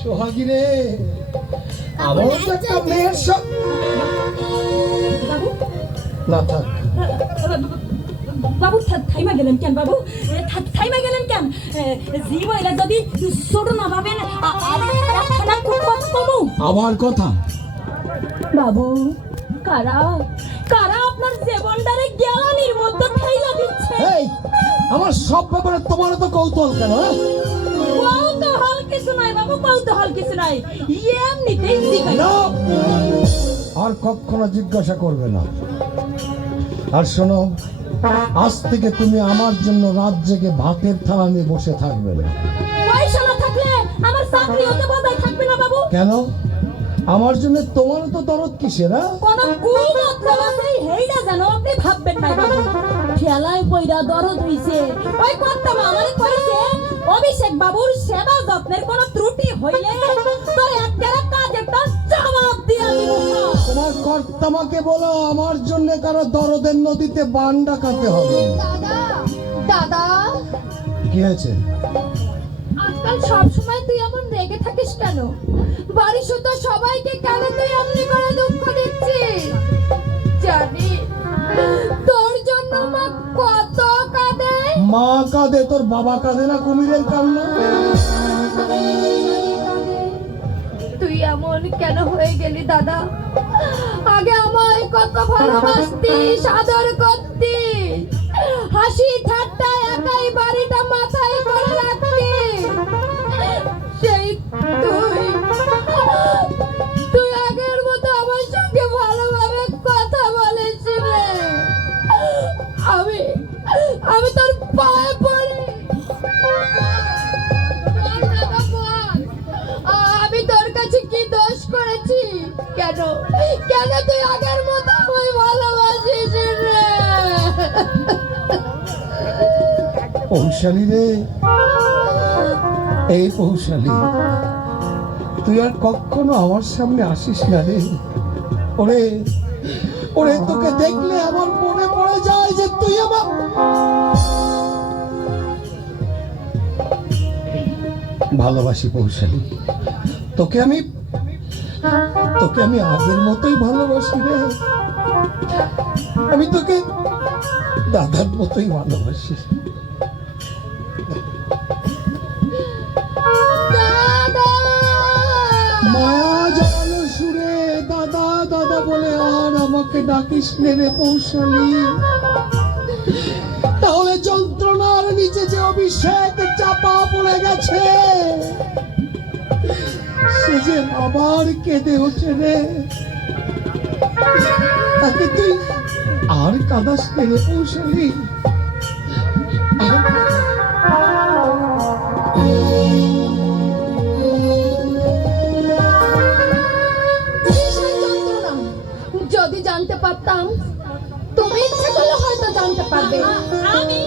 সোহাগী রে আমার তো একটা মেয়ের সব বাবু? না থাক। বাবু থাইমা গেলেন কেন বাবু? থাইমা গেলেন কেন? এ, জি বইলা যদি ছোট না ভাবেন আমার কথা? বাবু কারা কারা আপনার জীবনটারে জ্ঞানীর মধ্যে ঠেলা দিচ্ছে? এই আমার সব ব্যাপারে তোমার তো কৌতূহল কেন হ্যাঁ? কৌতূহল কিছু নাই বাবু কৌতূহল কিছু নাই। এমনিতেই জিজ্ঞাসা আর কখনো জিজ্ঞাসা করবে না। আর শোনো আজ থেকে তুমি আমার জন্য রাত জেগে ভাতের থালা নিয়ে বসে থাকবে না। পয়সা না থাকলে আমার চাকরি হতে বজায় থাকবে না বাবু। কেন? আমার জন্য তোমার তো দরদ কিসের হ্যাঁ? কোন কুমত আছে হেইডা জানো আপনি ভাববেন না বাবু। খেলায় পয়রা দরদ হইছে। ওই কর্তা আমারে কইছে অভিষেক বাবুর সেবা যত্নের কোন ত্রুটি হইলে তোর একটারা কাজের তার জবাব দিয়া দিব। তোমার কর্তামাকে বলো আমার জন্য কারও দরদের নদীতে বান ডাকাতে হবে। দাদা দাদা। কি হয়েছে? আজকাল সব সময় তুই এমন রেগে থাকিস কেন? বাড়ি শুধু সবাইকে কেন তুই এমনি করে দুঃখ দিচ্ছিস? জানি। তোর জন্য মা কত মা কাঁদে, তোর বাবা কাঁদে না কুমিরের কান্না? তুই এমন কেন হয়ে গেলি দাদা? আগে আমায় কত ভালোবাসতিস, আদর করতিস। হাসি ঠাট্টা কেন? কেন তুই আগের মতো আমায় ভালোবাসিস রে? পৌশালী রে। এই পৌশালী তুই আর কখনো আমার সামনে আসিস না রে। ওরে ওরে, তোকে দেখলে আমার মনে পড়ে যায় যে তুই আমার ভালোবাসি পৌশালী তোকে আমি তোকে আমি আগের মতোই ভালোবাসি রে। আমি তোকে দাদার মতোই ভালোবাসি। মায়া জানালো সুরে দাদা দাদা বলে আর আমাকে ডাকিস রে পৌশালী তাহলে যন্ত্রণার নিচে যে অভিষেক চাপা পড়ে গেছে আবার কেঁদে ওঠে রে। তাকে তুই আর কাদাস নে রে পৌশালী আর কিসের যন্ত্রণা? যদি জানতে পারতাম তুমি ইচ্ছে করলে হয়তো জানতে পারবে। আমি?